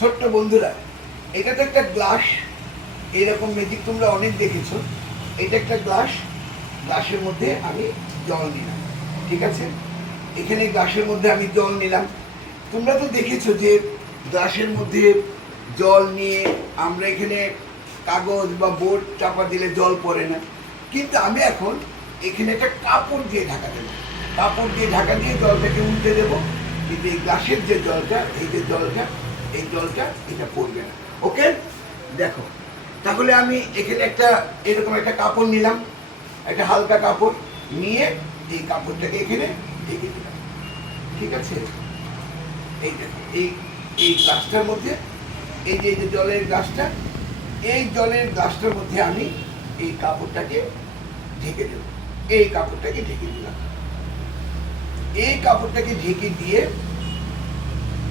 ছোট্ট বন্ধুরা, এটা তো একটা গ্লাস। এইরকম ম্যাজিক তোমরা অনেক দেখেছো। এটা একটা গ্লাস, গ্লাসের মধ্যে আমি জল নিলাম, ঠিক আছে? এখানে গ্লাসের মধ্যে আমি জল নিলাম। তোমরা তো দেখেছো যে গ্লাসের মধ্যে জল নিয়ে আমরা এখানে কাগজ বা বোর্ড চাপা দিলে জল পড়ে না, কিন্তু আমি এখন এখানে একটা কাপড় দিয়ে ঢাকা দেবো। কাপড় দিয়ে ঢাকা দিয়ে জলটাকে উল্টে দেবো, কিন্তু এই গ্লাসের যে জলটা, এই যে জলটা, এই জলটা এটা পড়বে না। ওকে, দেখো তাহলে আমি এখানে একটা এরকম একটা কাপড় নিলাম, একটা হালকা কাপড় নিয়ে এই কাপড়টাকে এখানে ঢেকে দিলাম, ঠিক আছে? এই দেখো এই গ্লাসটার মধ্যে, এই যে জলের গ্লাসটা, এই জলের গ্লাসটার মধ্যে আমি এই কাপড়টাকে ঢেকে দেব। এই কাপড়টাকে ঢেকে দিলাম। এই কাপড়টাকে ঢেকে দিয়ে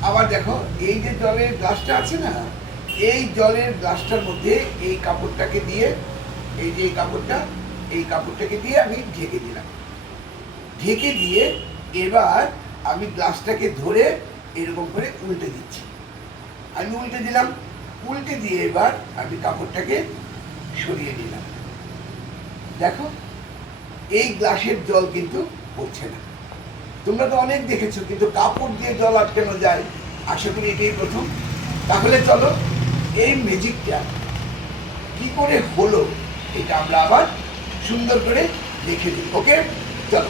আবার দেখো এই যে জলের গ্লাসটা আছে না, এই জলের গ্লাসটার মধ্যে এই কাপড়টাকে দিয়ে, এই যে এই কাপড়টাকে দিয়ে আমি ঢেকে দিলাম। ঢেকে দিয়ে এবার আমি গ্লাসটাকে ধরে এরকম করে উল্টে দিচ্ছি। আমি উল্টে দিলাম, উল্টে দিয়ে এবার আমি কাপড়টাকে সরিয়ে নিলাম। দেখো এই গ্লাসের জল কিন্তু পড়ছে না। তোমরা তো অনেক দেখেছো, কিন্তু কাপড় দিয়ে জল আটকানো যায়, আশা করি এটাই প্রথম। তাহলে চলো এই ম্যাজিকটা কি করে হলো এটা আমরা আবার সুন্দর করে দেখে দিই। ওকে, চলো।